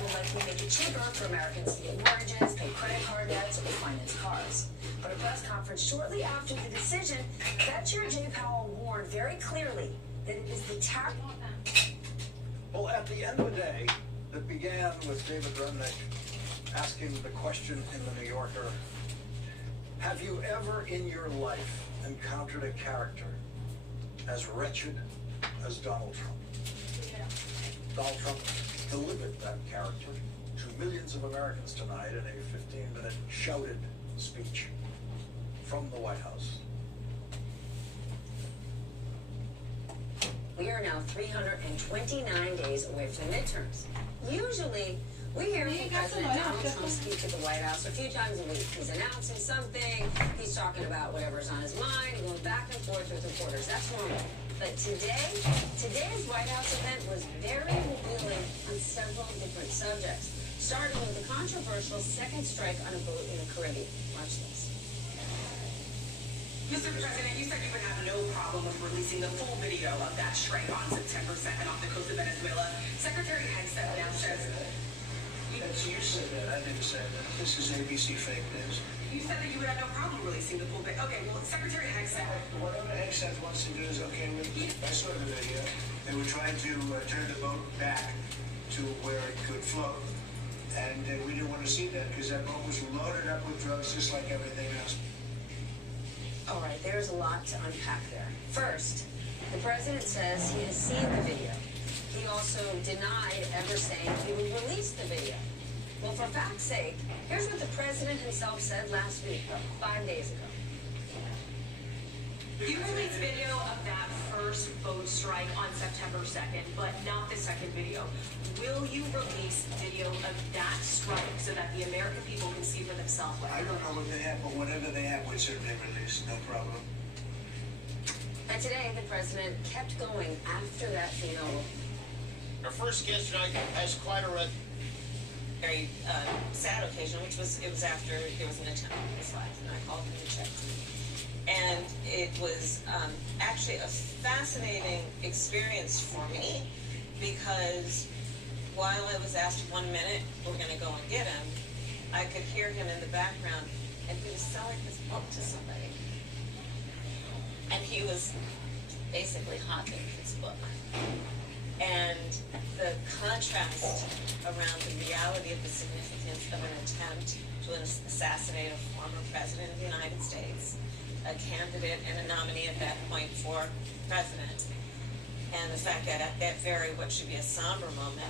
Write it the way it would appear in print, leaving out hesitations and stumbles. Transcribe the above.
will likely make it cheaper for Americans to get mortgages, pay credit card debts, or finance cars. But a press conference shortly after the decision, Fed Chair Jay Powell warned very clearly that it is the tariff. Well, at the end of the day, it began with David Remnick asking the question in the New Yorker, have you ever in your life encountered a character as wretched as Donald Trump? Donald Trump delivered that character to millions of Americans tonight in a 15-minute shouted speech from the White House. We are now 329 days away from the midterms. Usually, we hear from President Donald Trump speak at the White House a few times a week. He's announcing something, he's talking about whatever's on his mind, and going back and forth with reporters. That's normal. But today's White House event was very revealing on several different subjects, starting with the controversial second strike on a boat in the Caribbean. Watch this. Mr. President, you said you would have no problem with releasing the full video of that strike on September 2nd off the coast of Venezuela. Secretary Hegseth now says... You said that. I didn't say that. This is ABC fake news. You said that you would have no problem releasing the full video. Okay, well, Secretary Hegseth... Whatever Hegseth wants to do is okay with me. I saw the video. They were trying to turn the boat back to where it could float. And we didn't want to see that because that boat was loaded up with drugs just like everything else. All right, there's a lot to unpack there. First, the president says he has seen the video. He also denied ever saying he would release the video. Well, for fact's sake, here's what the president himself said last week, 5 days ago. You released video of that first boat strike on September 2nd, but not the second video. Will you release video of that strike so that the American people can see for themselves what I don't know what they have, but whatever they have, we'd certainly release. No problem. And today, the president kept going after that final. Our first guest tonight has quite a very sad occasion, which was, it was after there was an attempt on his life, and I called him and checked. And it was actually a fascinating experience for me, because while I was asked 1 minute, we're going to go and get him, I could hear him in the background, and he was selling his book to somebody. And he was basically hawking his book. And the contrast around the reality of the significance of an attempt to assassinate a former president of the United States, a candidate and a nominee at that point for president, and the fact that at that very, what should be a somber moment,